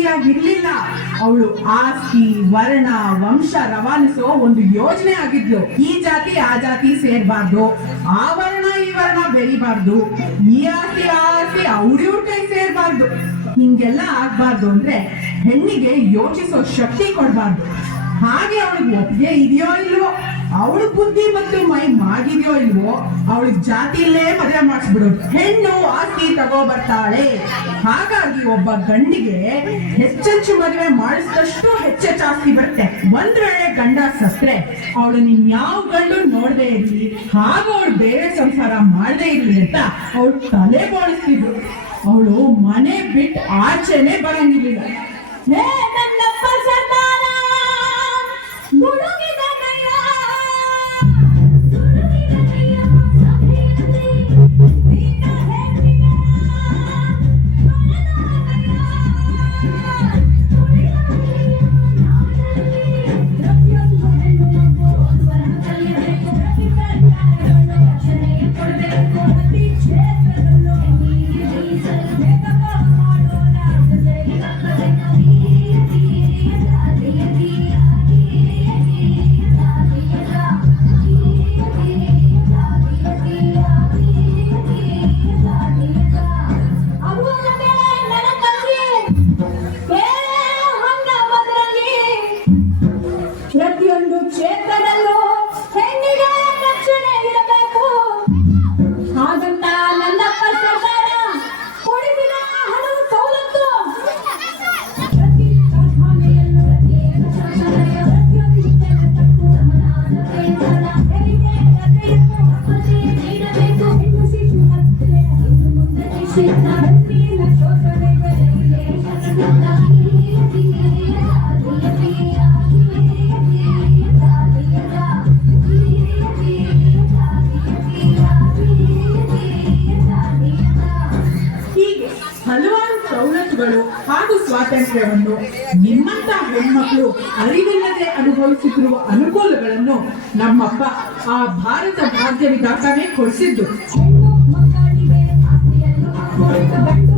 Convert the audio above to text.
ಜಾತಿಯಾಗಿರ್ಲಿಲ್ಲ. ಅವಳು ಆಸ್ತಿ, ವರ್ಣ, ವಂಶ ರವಾನಿಸೋ ಒಂದು ಯೋಜನೆ ಆಗಿದ್ಲು. ಈ ಜಾತಿ ಆ ಜಾತಿ ಸೇರ್ಬಾರ್ದು, ಆ ವರ್ಣ ಈ ವರ್ಣ ಬೆರಿಬಾರ್ದು, ಈ ಆಸ್ತಿ ಆ ಆಸ್ತಿ ಅವ್ರಿವ್ರ ಕೈ ಸೇರ್ಬಾರ್ದು. ಹಿಂಗೆಲ್ಲ ಆಗ್ಬಾರ್ದು ಅಂದ್ರೆ ಹೆಣ್ಣಿಗೆ ಯೋಚಿಸೋ ಶಕ್ತಿ ಕೊಡ್ಬಾರ್ದು. ಹಾಗೆ ಅವಳಿಗೆ ಒಪ್ಪಿಗೆ ಇದೆಯೋ ಇಲ್ವೋ, ಅವಳ ಬುದ್ಧಿ ಮತ್ತು ಮೈ ಮಾಗಿದೆಯೋ ಇಲ್ವೋ, ಅವಳಿಗೆ ಜಾತಿಯಲ್ಲೇ ಮದುವೆ ಮಾಡಿಸ್ಬಿಡೋದು. ಹೆಣ್ಣು ಆಸ್ತಿ ತಗೋ ಬರ್ತಾಳೆ. ಹಾಗಾಗಿ ಒಬ್ಬ ಗಂಡಿಗೆ ಹೆಚ್ಚೆಚ್ಚು ಮದುವೆ ಮಾಡಿಸಿದಷ್ಟು ಹೆಚ್ಚೆಚ್ಚು ಆಸ್ತಿ ಬರುತ್ತೆ. ಒಂದ್ ವೇಳೆ ಗಂಡ ಸತ್ರೆ ಅವಳು ಇನ್ಯಾವ ಗಂಡು ನೋಡದೆ ಇರ್ಲಿ, ಹಾಗ ಅವಳು ಬೇರೆ ಸಂಸಾರ ಮಾಡದೇ ಇರ್ಲಿ ಅಂತ ಅವಳು ತಲೆ ಬೋಳಿಸ್ತಿದ್ರು. ಅವಳು ಮನೆ ಬಿಟ್ಟು ಆಚೆನೆ ಬರಂಗಿರ್ಲಿಲ್ಲ. ಪ್ರತಿಯೊಂದು ಕ್ಷೇತ್ರದಲ್ಲೂ ಹೆಣ್ಣಿಗೆ ರಕ್ಷಣೆ ಇರಬೇಕು. ಹಾಗಂತ ನನ್ನಪ್ಪ ಸರ್ಕಾರ ಕೊಡಿಸಿದ ಹಲವು ಸವಲತ್ತು ಪ್ರತಿ ಕಾರ್ಖಾನೆಯಲ್ಲೂ ಪ್ರತಿಯೊಂದು ಕೆಲಸಕ್ಕೂ ನೀಡಬೇಕು. ಹೆಣ್ಣು ಶಿಶು ಹತ್ಯೆ ಇನ್ನು ಮುಂದೆ ನಿಷೇಧ, ಹೆಣ್ಣಿನ ಶೋಷಣೆ ಹಲವಾರು ಸವಲತ್ತುಗಳು ಹಾಗೂ ಸ್ವಾತಂತ್ರ್ಯವನ್ನು ನಿಮ್ಮಂತ ಹೆಣ್ಮಕ್ಳು ಅರಿವಿಲ್ಲದೆ ಅನುಭವಿಸುತ್ತಿರುವ ಅನುಕೂಲಗಳನ್ನು ನಮ್ಮಪ್ಪ ಆ ಭಾರತ ಭಾಗ್ಯ ವಿಧಾತನೇ ಕೊಡಿಸಿದ್ದು. ಹೆಣ್ಣು ಮಕ್ಕಳಿಗೆ ಆಸ್ತಿಯನ್ನು